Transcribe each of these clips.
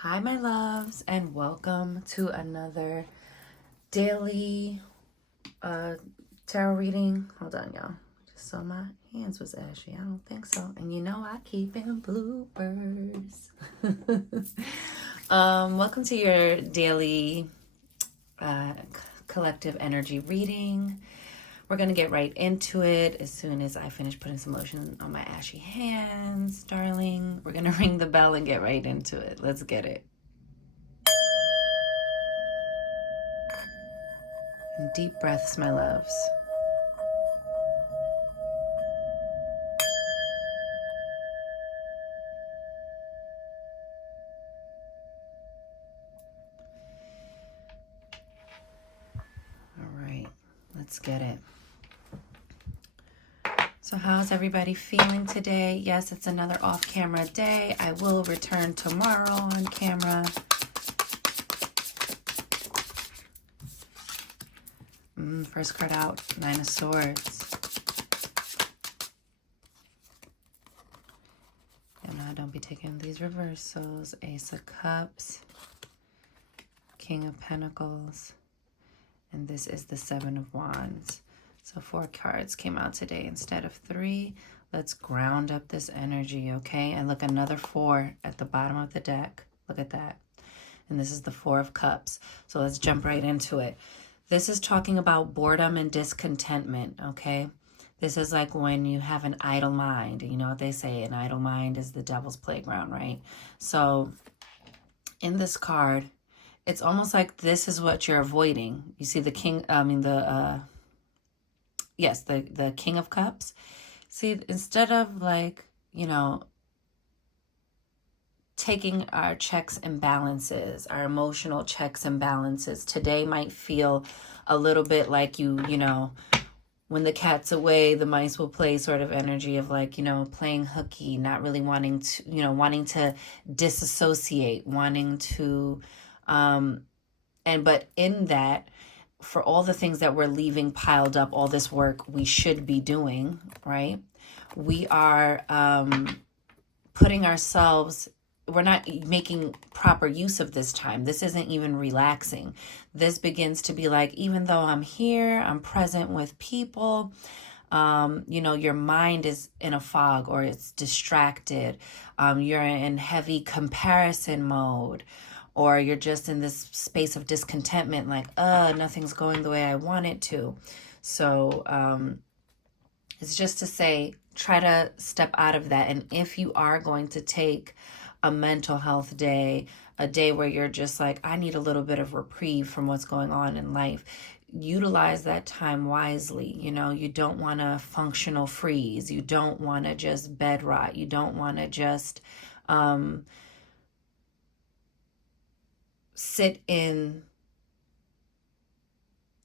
Hi, my loves, and welcome to another daily tarot reading. Hold on, y'all. Just saw my hands was ashy. I don't think so. And you know I keep in bloopers. Welcome to your daily collective energy reading. We're going to get right into it as soon as I finish putting some lotion on my ashy hands, darling. We're going to ring the bell and get right into it. Let's get it. And deep breaths, my loves. All right, let's get it. So how's everybody feeling today? Yes, it's another off-camera day. I will return tomorrow on camera. First card out, Nine of Swords. And I don't be taking these reversals. Ace of Cups, King of Pentacles, and this is the Seven of Wands. So 4 cards came out today instead of 3. Let's ground up this energy, okay? And look, another 4 at the bottom of the deck. Look at that. And this is the 4 of Cups. So let's jump right into it. This is talking about boredom and discontentment, okay? This is like when you have an idle mind. You know what they say, an idle mind is the devil's playground, right? So in this card, it's almost like this is what you're avoiding. You see the king, the King of Cups. See, instead of like, taking our checks and balances, our emotional checks and balances, today might feel a little bit like when the cat's away, the mice will play sort of energy of like, playing hooky, not really wanting to disassociate, wanting to, but in that, for all the things that we're leaving piled up, all this work we should be doing, right? We are putting ourselves, we're not making proper use of this time. This isn't even relaxing. This begins to be like, even though I'm here, I'm present with people, your mind is in a fog or it's distracted. You're in heavy comparison mode, or you're just in this space of discontentment, like, nothing's going the way I want it to. So it's just to say, try to step out of that. And if you are going to take a mental health day, a day where you're just like, I need a little bit of reprieve from what's going on in life, utilize that time wisely. You don't want to functional freeze. You don't want to just bed rot. You don't want to just sit in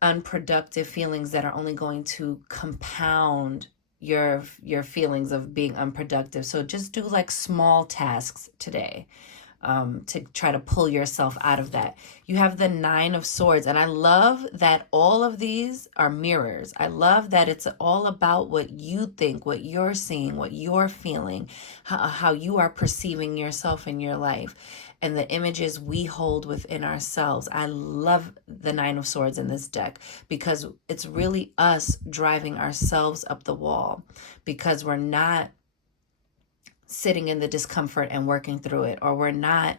unproductive feelings that are only going to compound your feelings of being unproductive. So just do like small tasks today to try to pull yourself out of that. You have the 9 of Swords, and I love that all of these are mirrors. I love that it's all about what you think, what you're seeing, what you're feeling, how you are perceiving yourself in your life, and the images we hold within ourselves. I love the 9 of Swords in this deck because it's really us driving ourselves up the wall, because we're not sitting in the discomfort and working through it, or we're not,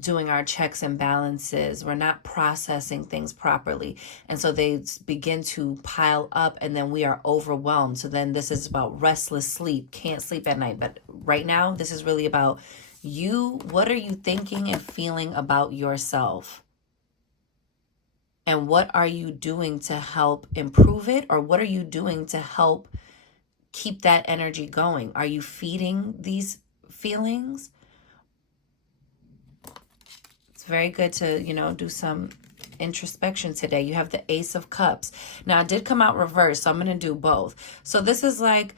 doing our checks and balances. We're not processing things properly. And so they begin to pile up, and then we are overwhelmed. So then this is about restless sleep, can't sleep at night. But right now, this is really about you. What are you thinking and feeling about yourself? And what are you doing to help improve it? Or what are you doing to help keep that energy going? Are you feeding these feelings? It's very good to, do some introspection today. You have the Ace of Cups. Now, it did come out reversed, so I'm going to do both. So this is like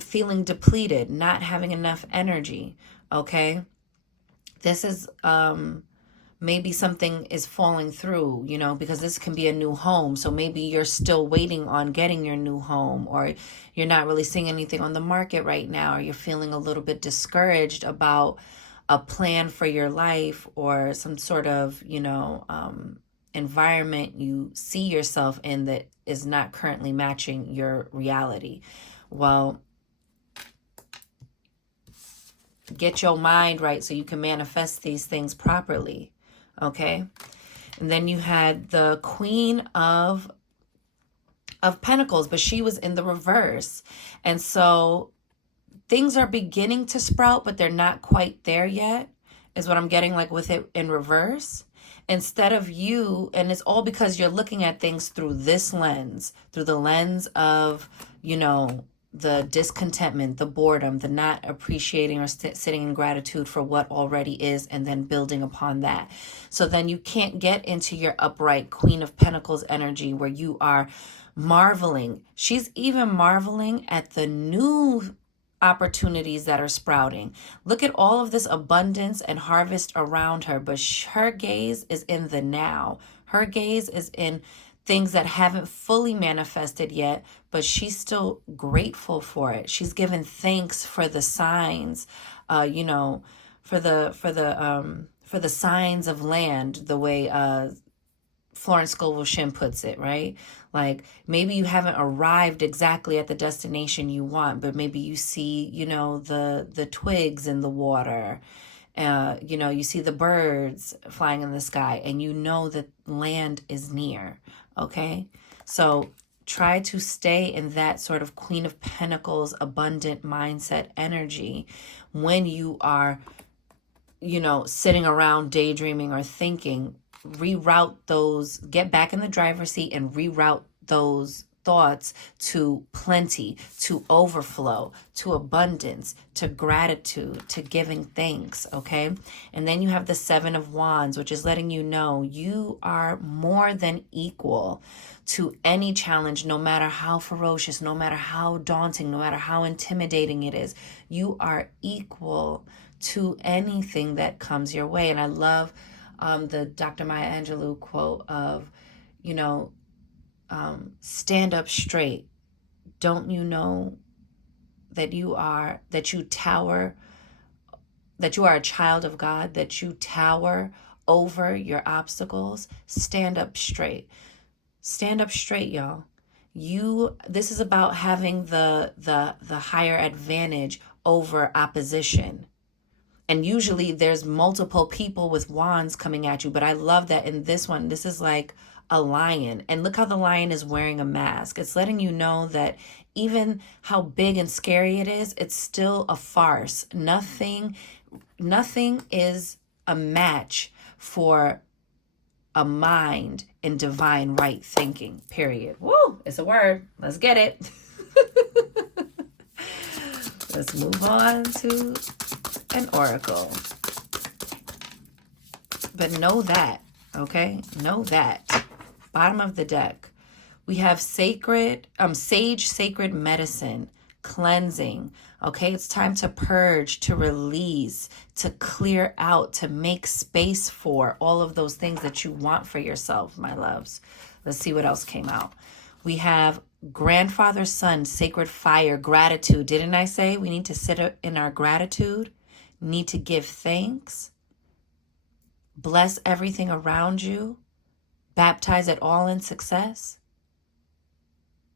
feeling depleted, not having enough energy, okay? This is maybe something is falling through, you know, because this can be a new home. So maybe you're still waiting on getting your new home, or you're not really seeing anything on the market right now, or you're feeling a little bit discouraged about a plan for your life, or some sort of, environment you see yourself in that is not currently matching your reality. Well, get your mind right so you can manifest these things properly. Okay. And then you had the Queen of Pentacles, but she was in the reverse. And so things are beginning to sprout, but they're not quite there yet, is what I'm getting, like with it in reverse. Instead of you, and it's all because you're looking at things through this lens, through the lens of, the discontentment, the boredom, the not appreciating or sitting in gratitude for what already is, and then building upon that. So then you can't get into your upright Queen of Pentacles energy where you are marveling. She's even marveling at the new opportunities that are sprouting. Look at all of this abundance and harvest around her, but her gaze is in the now. Her gaze is in things that haven't fully manifested yet, but she's still grateful for it. She's given thanks for the signs, for the signs of land, the way Florence Scovel Shinn puts it, right? Like maybe you haven't arrived exactly at the destination you want, but maybe you see, the twigs in the water. You see the birds flying in the sky, and you know that land is near. Okay. So try to stay in that sort of Queen of Pentacles, abundant mindset energy when you are, sitting around daydreaming or thinking. Reroute those, get back in the driver's seat and reroute those thoughts to plenty, to overflow, to abundance, to gratitude, to giving thanks, okay? And then you have the Seven of Wands, which is letting you know you are more than equal to any challenge, no matter how ferocious, no matter how daunting, no matter how intimidating it is. You are equal to anything that comes your way. And I love the Dr. Maya Angelou quote of, stand up straight. Don't you know that you are a child of God, that you tower over your obstacles? Stand up straight. Stand up straight, y'all. This is about having the higher advantage over opposition. And usually there's multiple people with wands coming at you. But I love that in this one, this is like a lion. And look how the lion is wearing a mask. It's letting you know that even how big and scary it is, it's still a farce. Nothing is a match for a mind in divine right thinking, period. Woo, it's a word. Let's get it. Let's move on to an oracle. But know that, okay? Know that. Bottom of the deck, we have sage, sacred medicine, cleansing. Okay, it's time to purge, to release, to clear out, to make space for all of those things that you want for yourself, my loves. Let's see what else came out. We have grandfather, son, sacred fire, gratitude. Didn't I say we need to sit in our gratitude? Need to give thanks, bless everything around you, baptize it all in success.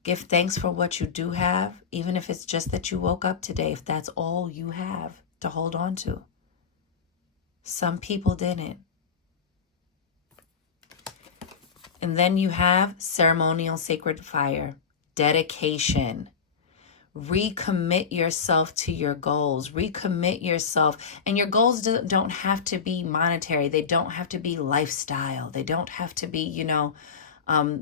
Give thanks for what you do have, even if it's just that you woke up today, if that's all you have to hold on to. Some people didn't. And then you have ceremonial sacred fire, dedication. Recommit yourself to your goals. Recommit yourself. And your goals don't have to be monetary. They don't have to be lifestyle. They don't have to be,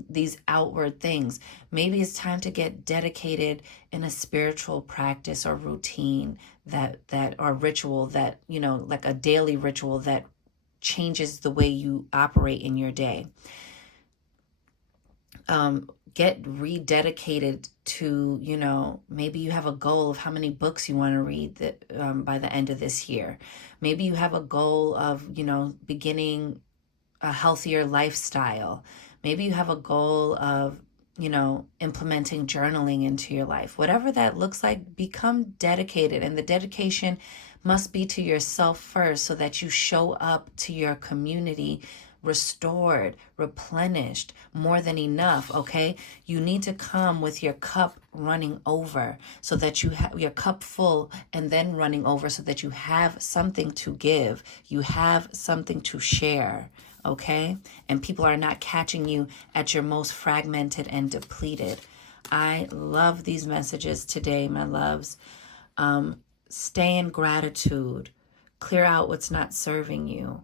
these outward things. Maybe it's time to get dedicated in a spiritual practice or routine that or ritual that, like a daily ritual that changes the way you operate in your day. Get rededicated to, maybe you have a goal of how many books you want to read by the end of this year. Maybe you have a goal of, beginning a healthier lifestyle. Maybe you have a goal of, implementing journaling into your life. Whatever that looks like, become dedicated. And the dedication must be to yourself first so that you show up to your community restored, replenished, more than enough, okay? You need to come with your cup running over so that you have your cup full and then running over so that you have something to give. You have something to share, okay? And people are not catching you at your most fragmented and depleted. I love these messages today, my loves. Stay in gratitude. Clear out what's not serving you.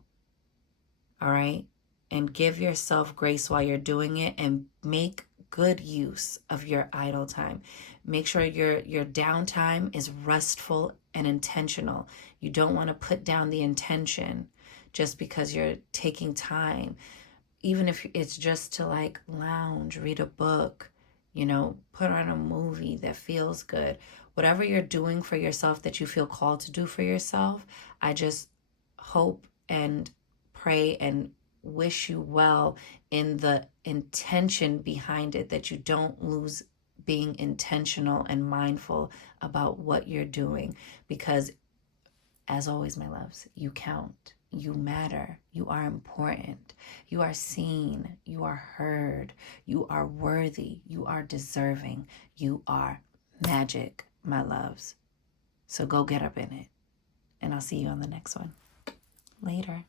All right? And give yourself grace while you're doing it, and make good use of your idle time. Make sure your downtime is restful and intentional. You don't want to put down the intention just because you're taking time. Even if it's just to like lounge, read a book, put on a movie that feels good. Whatever you're doing for yourself that you feel called to do for yourself, I just hope and pray and wish you well in the intention behind it, that you don't lose being intentional and mindful about what you're doing. Because as always, my loves, you count, you matter, you are important, you are seen, you are heard, you are worthy, you are deserving, you are magic, my loves. So go get up in it. And I'll see you on the next one. Later.